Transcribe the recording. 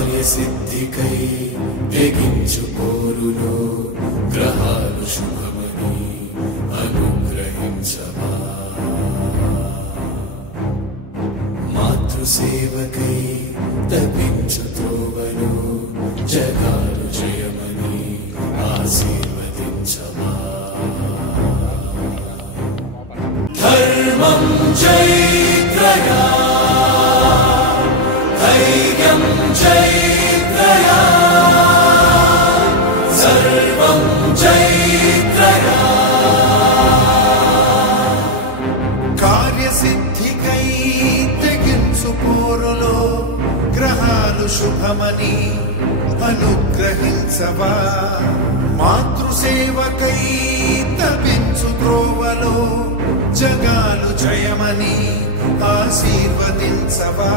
కార్యసిద్ధికై తెగించు పోరులో గ్రహాలు శుభమని అనుగ్రహించవా. మాతృసేవకై తపించు త్రోవలో జగాలు జయమని ఆశీర్వదించవా. ధర్మం జైత్రయా, ధైర్యం జైత్రయా, సర్వం జైత్రయా. కార్యసిద్ధికై తెగించు పోరులో గ్రహాలు శుభమని అనుగ్రహించవా. మాతృసేవకై తపించు త్రోవలో జగాలు జయమని ఆశీర్వదించవా.